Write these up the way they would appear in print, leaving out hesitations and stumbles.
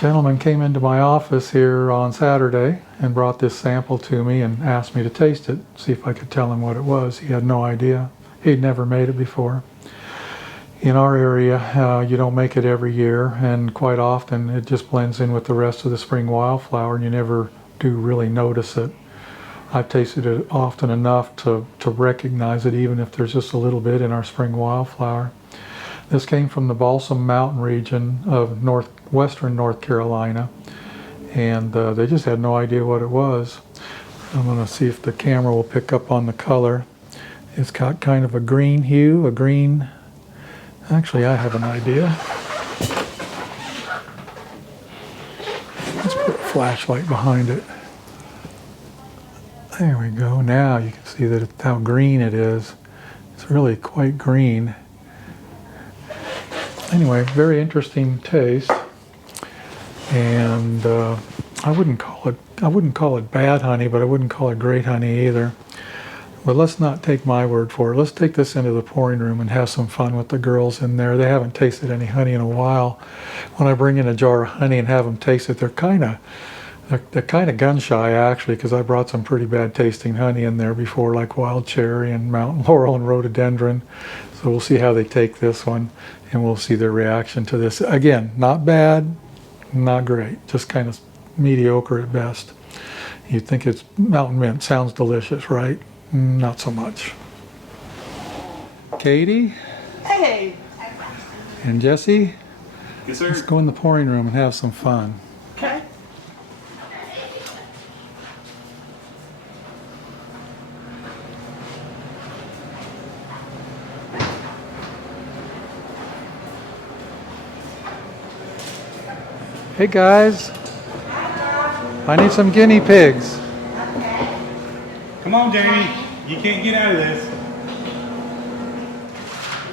Gentleman came into my office here on Saturday and brought this sample to me and asked me to taste it, see if I could tell him what it was. He had no idea. He'd never made it before. In our area, you don't make it every year, and quite often it just blends in with the rest of the spring wildflower and you never do really notice it. I've tasted it often enough to recognize it, even if there's just a little bit in our spring wildflower. This came from the Balsam Mountain region of western North Carolina, and they just had no idea what it was. I'm going to see if the camera will pick up on the color. It's got kind of a green hue, actually I have an idea. Let's put a flashlight behind it. There we go. Now you can see that how green it is. It's really quite green. Anyway, very interesting taste, and I wouldn't call it bad honey, but I wouldn't call it great honey either. But let's not take my word for it. Let's take this into the pouring room and have some fun with the girls in there. They haven't tasted any honey in a while. When I bring in a jar of honey and have them taste it, they're kind of gun shy actually, because I brought some pretty bad tasting honey in there before, like wild cherry and mountain laurel and rhododendron. So we'll see how they take this one, and we'll see their reaction to this. Again, not bad, not great, just kind of mediocre at best. You'd think it's mountain mint. Sounds delicious, right? Not so much. Katie? Hey! And Jesse? Yes, sir. Let's go in the pouring room and have some fun. Okay. Hey guys, I need some guinea pigs. Come on, Jamie. You can't get out of this.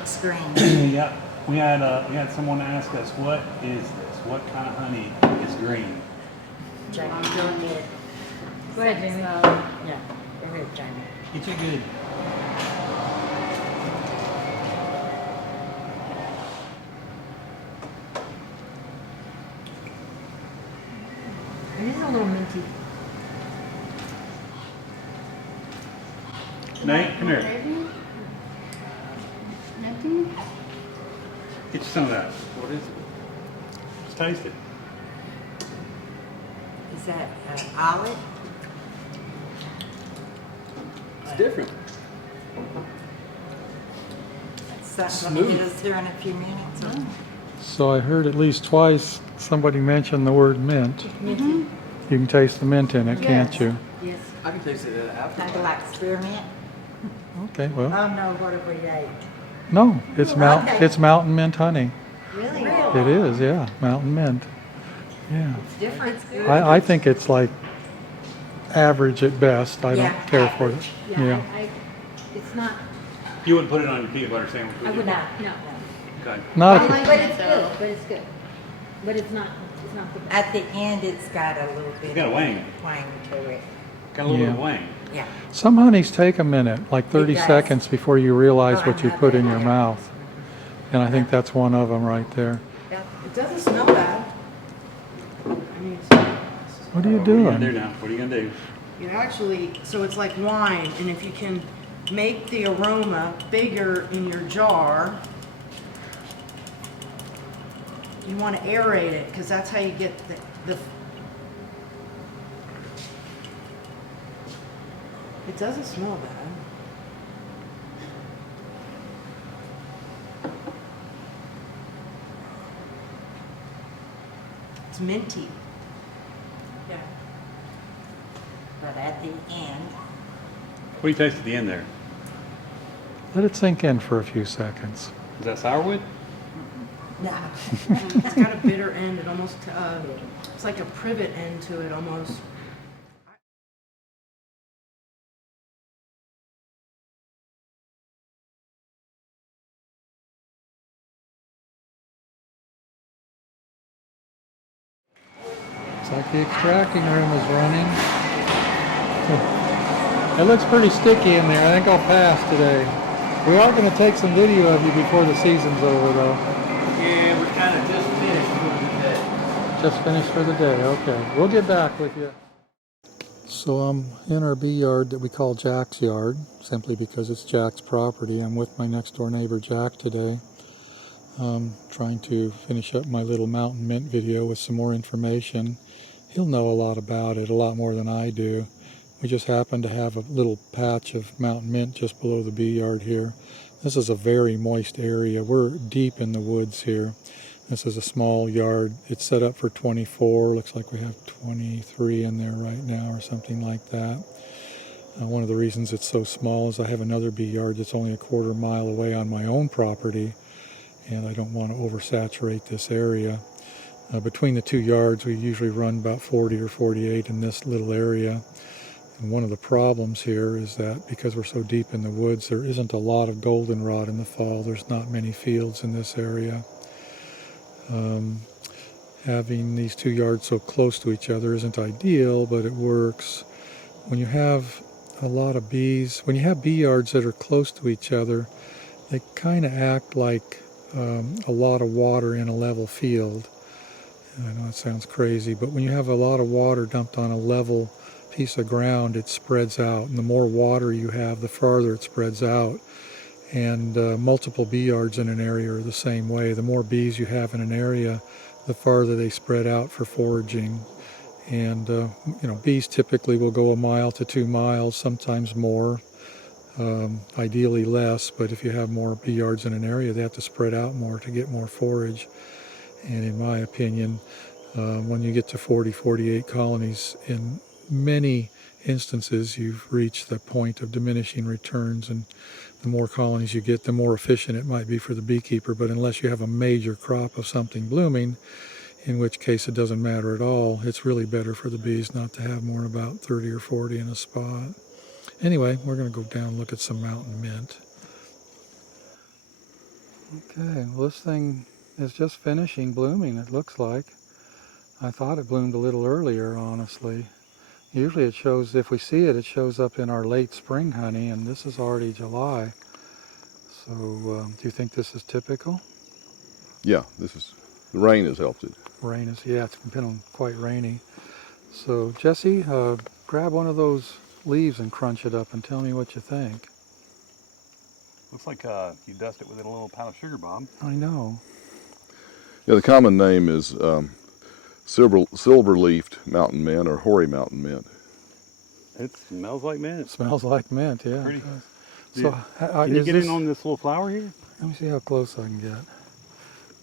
It's green. Yep. We had someone ask us, what is this? What kind of honey is green? Jamie, go ahead. Go ahead, Jamie. Yeah, go ahead, Jamie. Get you good. It is a little minty. Nate, come here. Maybe? Minty? Get you some of that. What is it? Just taste it. Is that olive? It's different. Something we'll get us here in a few minutes. Or? So I heard at least twice somebody mention the word mint. You can taste the mint in it, can't you? Yes. I can taste it after. Kind of like spearmint? Okay, well, Oh no, what have we ate? no, it's Okay. it's mountain mint honey. Really? It is, yeah, mountain mint. Yeah, It's different. It's good. I think it's like average at best. I Yeah, don't care for it. Yeah, Yeah. it's not, You wouldn't put it on your peanut butter sandwich, would I you? would not, no. Okay. Not I if like it though, but it's good. But it's not the best. At the end, it's got a little bit It's got a wang. twang to it. Got a little bit of Yeah. wang. Yeah. some honeys take a minute, like 30 does. seconds before you realize Oh, what you I put in bet. your mouth. And I think that's one of them right there. It doesn't smell bad. I need some. What are you What are you gonna do doing? now? What are you gonna do? You actually, so it's like wine, and if you can make the aroma bigger in your jar, you want to aerate it, because that's how you get the it doesn't smell bad. It's minty. Yeah. But at the end, What do you taste at the end there? Let it sink in for a few seconds. Is that sourwood? no. It's got a bitter end. It almost, it's like a privet end to it almost. Looks like the extracting room is running. It looks pretty sticky in there. I think I'll pass today. We are going to take some video of you before the season's over, though. Yeah, we're kind of just finished with that. just finished for the day. Okay, we'll get back with you. So I'm in our bee yard that we call Jack's yard, simply because it's Jack's property. I'm with my next door neighbor Jack today, trying to finish up my little mountain mint video with some more information. He'll know a lot about it, a lot more than I do. We just happen to have a little patch of mountain mint just below the bee yard here. This is a very moist area. We're deep in the woods here. This is a small yard. It's set up for 24. Looks like we have 23 in there right now or something like that. One of the reasons it's so small is I have another bee yard that's only a quarter mile away on my own property, and I don't want to oversaturate this area. Between the two yards, we usually run about 40 or 48 in this little area. And one of the problems here is that because we're so deep in the woods, there isn't a lot of goldenrod in the fall. There's not many fields in this area. Having these two yards so close to each other isn't ideal, but it works. When you have a lot of bees, when you have bee yards that are close to each other, they kind of act like a lot of water in a level field. I know it sounds crazy, but when you have a lot of water dumped on a level piece of ground, it spreads out, and the more water you have, the farther it spreads out. And multiple bee yards in an area are the same way. The more bees you have in an area, the farther they spread out for foraging. And bees typically will go 1 mile to 2 miles, sometimes more, ideally less, but if you have more bee yards in an area, they have to spread out more to get more forage. And in my opinion, when you get to 40, 48 colonies, in many instances, you've reached the point of diminishing returns, and the more colonies you get, the more efficient it might be for the beekeeper. But unless you have a major crop of something blooming, in which case it doesn't matter at all, it's really better for the bees not to have more than about 30 or 40 in a spot. Anyway, we're going to go down and look at some mountain mint. Okay, well, this thing is just finishing blooming, it looks like. I thought it bloomed a little earlier, honestly. Usually it shows, if we see it, it shows up in our late spring honey, and this is already July. So do you think this is typical? Yeah, the rain has helped it. Rain is, yeah, it's been quite rainy. So Jesse, grab one of those leaves and crunch it up and tell me what you think. Looks like you dust it with a little pound of sugar, Bob. I know. Yeah, the common name is silver-leafed mountain mint or hoary mountain mint. It smells like mint. It smells like mint, yeah. Pretty. So, Can you get in on this little flower here? Let me see how close I can get.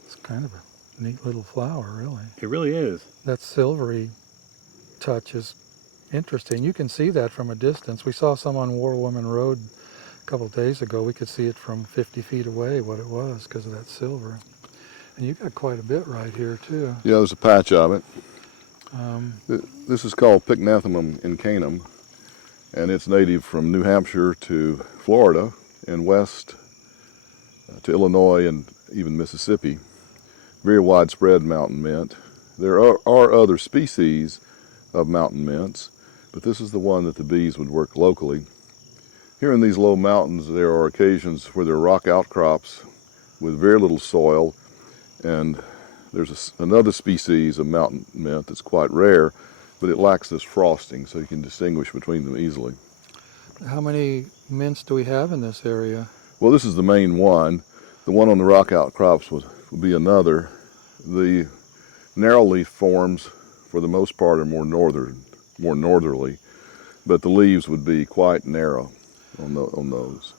It's kind of a neat little flower, really. It really is. That silvery touch is interesting. You can see that from a distance. We saw some on War Woman Road a couple of days ago. We could see it from 50 feet away what it was because of that silver. And you got quite a bit right here too. Yeah, there's a patch of it. This is called Pycnanthemum incanum, and it's native from New Hampshire to Florida and west to Illinois and even Mississippi. Very widespread mountain mint. There are other species of mountain mints, but this is the one that the bees would work locally. Here in these low mountains, there are occasions where there are rock outcrops with very little soil, and there's another species of mountain mint that's quite rare, but it lacks this frosting, so you can distinguish between them easily. How many mints do we have in this area? Well, this is the main one. The one on the rock outcrops would be another. The narrow leaf forms, for the most part, are more northerly, but the leaves would be quite narrow on those.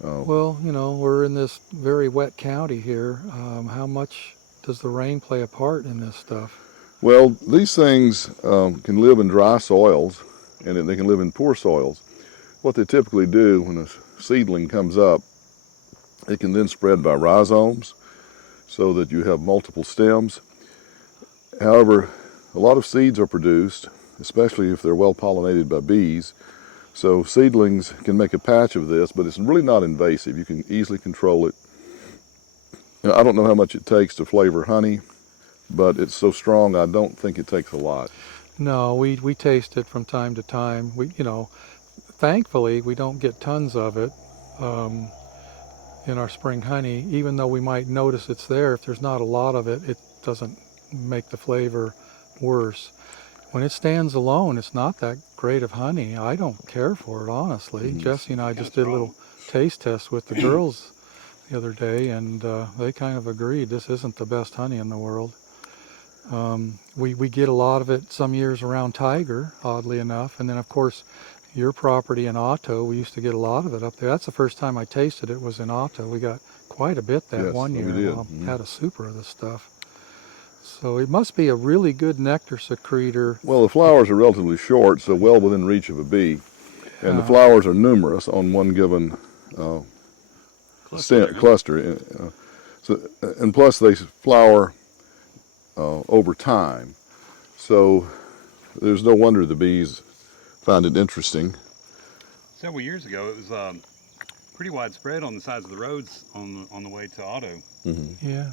Well, we're in this very wet county here. How much does the rain play a part in this stuff? Well, these things can live in dry soils, and they can live in poor soils. What they typically do when a seedling comes up, it can then spread by rhizomes so that you have multiple stems. However, a lot of seeds are produced, especially if they're well pollinated by bees. So seedlings can make a patch of this, but it's really not invasive. You can easily control it. I don't know how much it takes to flavor honey, but it's so strong I don't think it takes a lot. No, we taste it from time to time. Thankfully we don't get tons of it in our spring honey. Even though we might notice it's there, if there's not a lot of it, it doesn't make the flavor worse. When it stands alone, it's not that great of honey. I don't care for it, honestly. Jesse and I just did a little taste test with the girls the other day, and they kind of agreed this isn't the best honey in the world. We get a lot of it some years around Tiger, oddly enough, and then of course your property in Otto, we used to get a lot of it up there. That's the first time I tasted it, was in Otto. We got quite a bit that Yes, one we year. did. Well, had a super of this stuff. So it must be a really good nectar secretor. Well, the flowers are relatively short, so well within reach of a bee. And the flowers are numerous on one given cluster. And plus they flower over time. So there's no wonder the bees find it interesting. Several years ago, it was pretty widespread on the sides of the roads on the way to Otto. Yeah.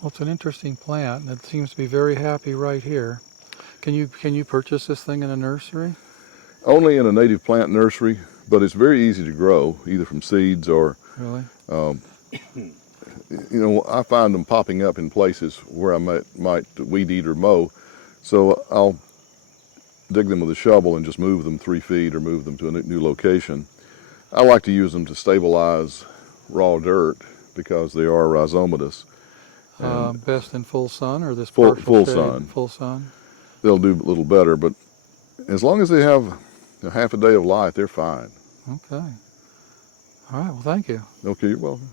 Well, it's an interesting plant, and it seems to be very happy right here. Can you purchase this thing in a nursery? Only in a native plant nursery, but it's very easy to grow, either from seeds or, Really? I find them popping up in places where I might weed eat or mow. So I'll dig them with a shovel and just move them 3 feet or move them to a new location. I like to use them to stabilize raw dirt because they are rhizomatous. Best in full sun, or this Full partial shade? sun. Full sun. They'll do a little better, but as long as they have a half a day of light, they're fine. Okay. All right. Well, thank you. Okay, you're welcome.